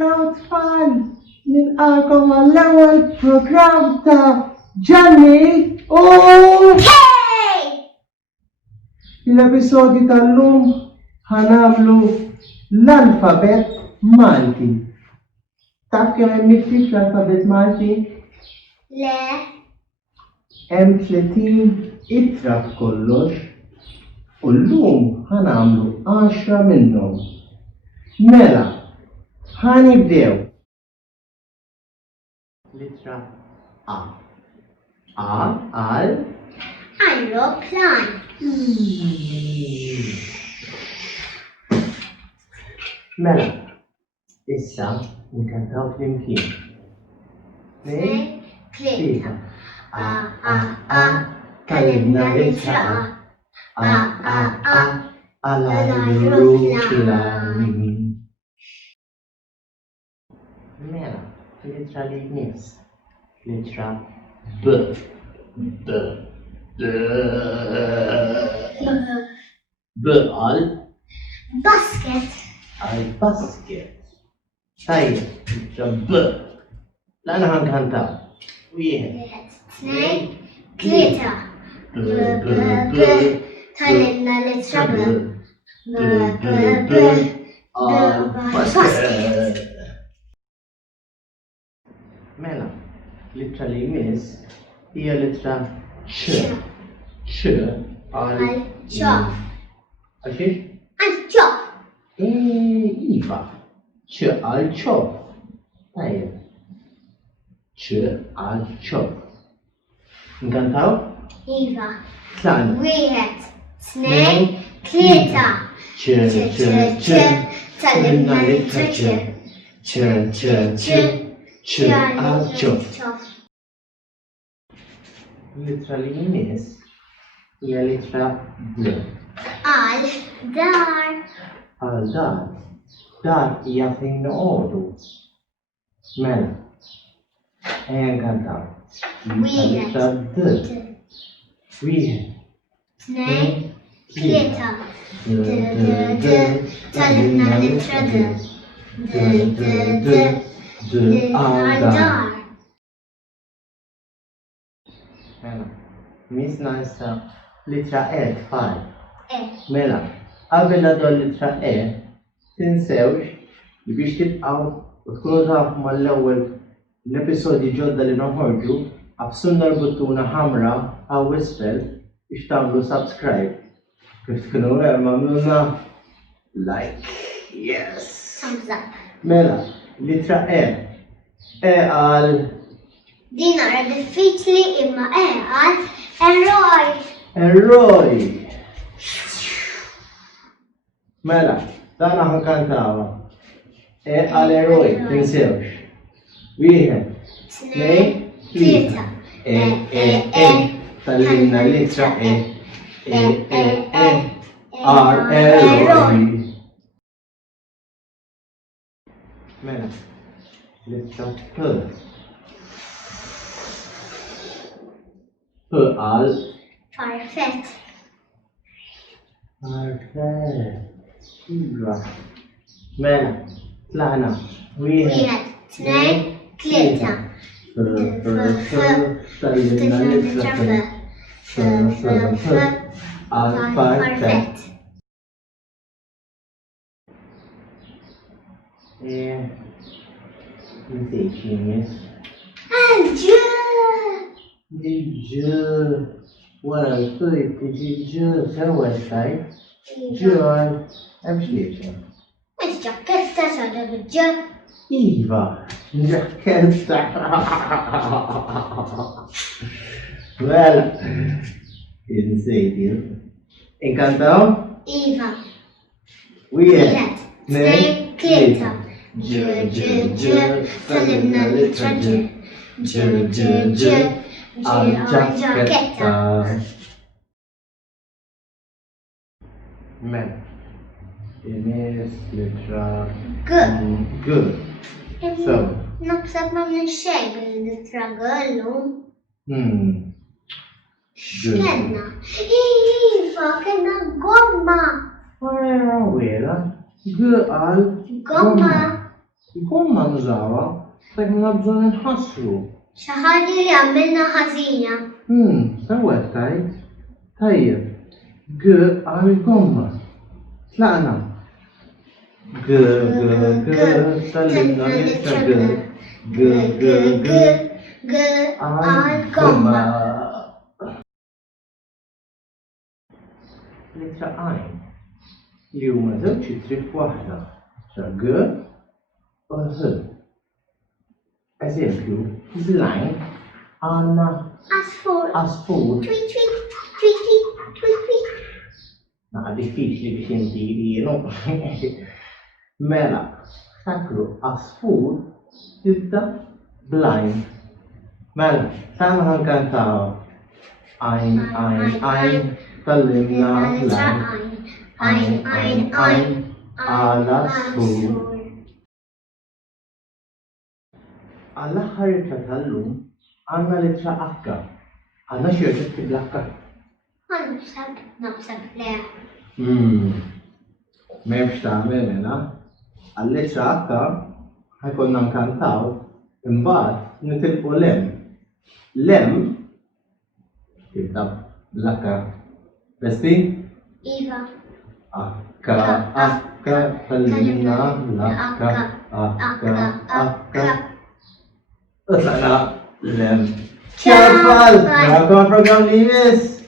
Hello tfal, nilqakom għall-ewwel programm ta' Gianni u Hey! l-episodju tal-lum ħanamlu l-Alfabett Malti. Taf kemm hemm miktub fl-Alfabett Malti? Le. Hemm 30 ittra f'kollox u llum ħanamlu 10 minnhom. Mela, ħanibdew. L-ittra A. Għal Ajruplan. Mela, issa nkantaw flimkien. Tibda. Tal-ibna l-ittra Ajruplan. Mela, l-ittra li jmiss. L-ittra B. Għal Basket. basket. Tajjeb, l-ittra B. Lana ħankantaw. Wieħed. Tnejn, tlieta. Tal-ibna l-ittra basket. Mela, l-ittra li jmiss hija l-ittra Ċ għal Ċoff. Għaxiex? Ċoff. Iva, Ċ għal Ċoff. Tajjeb. Ċ għal Ċoff. Nkantaw? Iva. Tlan. Wieħed, tnejn, tlieta. Ċ tal-ibna l-ittra Ċ għal Ċoff. L-ittra li jmiss hija l-ittra D. Għal dar. Għal dar. Dar hija fejn noqogħdu. Mela, nkantaw. L-ittra D. Wieħed. Tnejn, tlieta. Tal-ibna l-ittra għal dar. Mela, misna issa l-ittra E tfal. Mela, qabel nagħdu l-ittra E, tinsewx li biex tibqgħu u tkunu tafu mal-ewwel l-episodji ġodda li noħorġu, absunna l-buttuna ħamra għaw isfel biex tagħmlu subscribe. Kif tkunu għamluna like. Yes! Thumbs up. Mela, l-ittra E. Għal Din nara diffiċli imma għal Eroj. Eroj. Mela, dana ħankantawa. Għal Eroj, tinsewx. Wieħed, tnejn, tlieta. Tal-ibna l-ittra għal Eroj. Mela, l-ittra P. Għal Farfett. Farfett. Iva. Mela, tlaqna. Wieħed, tnejn, tlieta. Tal-ibna l-ittra għal Farfett. Nsejt x'imiss. Ġu. Ġu, wara l-tuj tiġi ġu sewa xajt. Ġu għal, hemm xliexa. Ġakketta sada bil-ġu. Iva, ġakketta. Mela, insejt. Inkantaw? Iva. Wieħed, tnejn, tlieta. Ġu, tal-ibna l-ittra ġu. Għal ġakketta. Mela, imis l-ittra G. So. Naħseb ma nixxej bil-ittra għallum. Kenna. Iva, kenna Gomma. Wera, G għal Gomma. Gomma nużawa, fejn ma bżonn inħassru. Xi ħaġa li għamilna ħażina. Sewwek tajt. Tajjeb. G għal gomma. Tlaqna. G, tal-libna l-ittra G. G għal gomma. L-ittra għajn. Li huma żewġ ittri f'waħda. G u H. Eżempju, bil-għajn għandna Għasfur. Tweet, tweet, tweet, tweet, tweet, tweet. Naqa diffiċli biex inti jienu. Mela, fakru Għasfur tibda bl-għajn. Mela, sama ħankantaw. Għajn, tal-libna l-għajn. Għajn, Għasfur. Għall-aħħar ittra tal-lum għandna l-ittra H. Għandna xi ħaġa tiktib l-H. Naħseb le. M'hemmx tagħmel mela. Għall-ittra H ħajkonna nkantaw imbagħad nitilqu l-Hemm. L-Hemm tibda bl-H. Lesti? Iva. H, tal-libna l-H. Utlaqna l-Hemm. Ċaffal! Għakon program li jmiss!